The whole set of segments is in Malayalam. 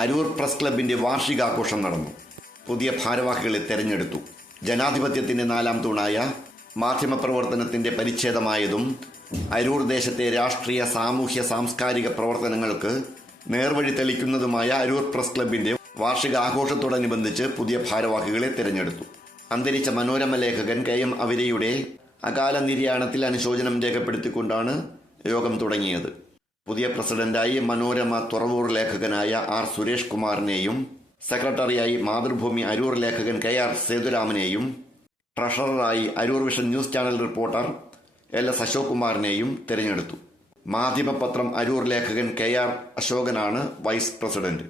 അരൂർ പ്രസ് ക്ലബിന്റെ വാർഷികാഘോഷം നടന്നു. പുതിയ ഭാരവാഹികളെ തെരഞ്ഞെടുത്തു. ജനാധിപത്യത്തിന്റെ നാലാം തൂണായ മാധ്യമപ്രവർത്തനത്തിന്റെ പരിച്ഛേദമായതും അരൂർ ദേശത്തെ രാഷ്ട്രീയ സാമൂഹ്യ സാംസ്കാരിക പ്രവർത്തനങ്ങൾക്ക് നേർവഴി തെളിക്കുന്നതുമായ അരൂർ പ്രസ് ക്ലബിന്റെ വാർഷിക ആഘോഷത്തോടനുബന്ധിച്ച് പുതിയ ഭാരവാഹികളെ തിരഞ്ഞെടുത്തു. അന്തരിച്ച മനോരമ ലേഖകൻ കെ എം അവരയുടെ അകാല നിര്യാണത്തിൽ അനുശോചനം രേഖപ്പെടുത്തിക്കൊണ്ടാണ് യോഗം തുടങ്ങിയത്. പുതിയ പ്രസിഡന്റായി മനോരമ തുറവൂർ ലേഖകനായ ആർ സുരേഷ് കുമാറിനെയും സെക്രട്ടറിയായി മാതൃഭൂമി അരൂർ ലേഖകൻ കെ ആർ സേതുരാമനെയും ട്രഷററായി Aroor vision news channel reporter L S Ashok കുമാറിനെയും തിരഞ്ഞെടുത്തു. മാധ്യമപത്രം അരൂർ ലേഖകൻ കെ ആർ അശോകനാണ് വൈസ് പ്രസിഡന്റ്.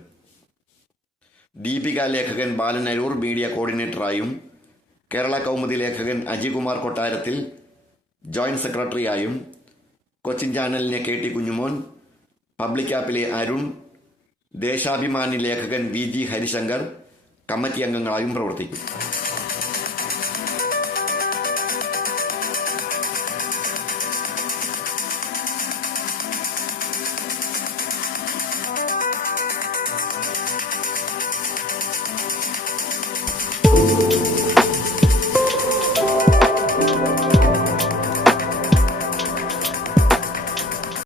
ദീപിക ലേഖകൻ ബാലൻ അരൂർ മീഡിയ കോർഡിനേറ്ററായും കേരള കൗമുദി ലേഖകൻ അജികുമാർ കൊട്ടാരത്തിൽ ജോയിന്റ് സെക്രട്ടറിയായും കൊച്ചിൻ ചാനലിനെ കെ ടി കുഞ്ഞുമോൻ പബ്ലിക് ആപ്പിലെ അരുൺ ദേശാഭിമാനി ലേഖകൻ വി ജി ഹരിശങ്കർ കമ്മിറ്റി അംഗങ്ങളായും പ്രവർത്തിക്കും.